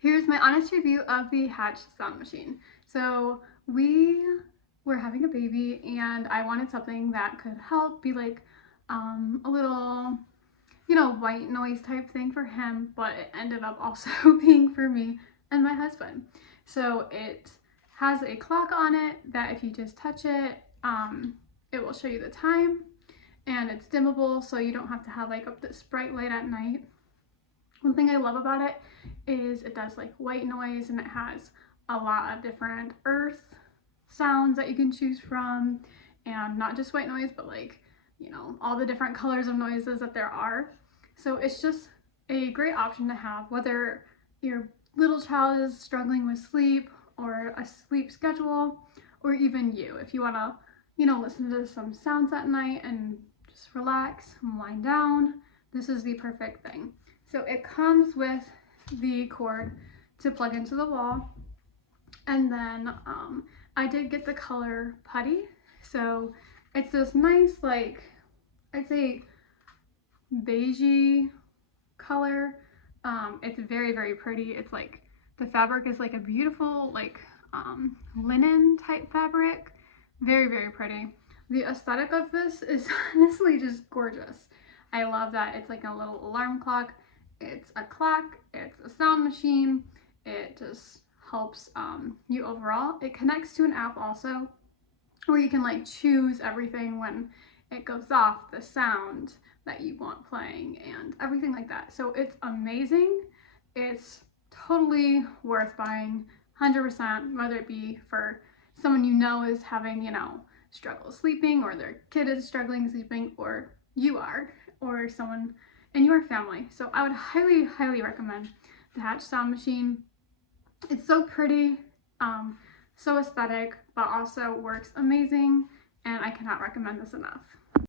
Here's my honest review of the Hatch sound machine. So we were having a baby and I wanted something that could help be like a little, white noise type thing for him, but it ended up also being for me and my husband. So it has a clock on it that if you just touch it, it will show you the time, and it's dimmable, so you don't have to have like this bright light at night. One thing I love about it is it does like white noise, and it has a lot of different earth sounds that you can choose from, and not just white noise, but like, all the different colors of noises that there are. So it's just a great option to have, whether your little child is struggling with sleep or a sleep schedule, or even you, if you want to, listen to some sounds at night and just relax and wind down, this is the perfect thing. So it comes with the cord to plug into the wall, and then I did get the color Putty. So it's this nice, like, I'd say beigey color. It's very, very pretty. It's like the fabric is like a beautiful like linen type fabric. Very, very pretty. The aesthetic of this is honestly just gorgeous. I love that it's like a little alarm clock. It's a clock. It's a sound machine. It just helps you overall. It connects to an app also, where you can like choose everything when it goes off, the sound that you want playing and everything like that. So it's amazing. It's totally worth buying, 100%, whether it be for someone is having, struggle sleeping, or their kid is struggling sleeping, or you are, or someone in your family. So I would highly, highly recommend the Hatch sound machine. It's so pretty, so aesthetic, but also works amazing, and I cannot recommend this enough.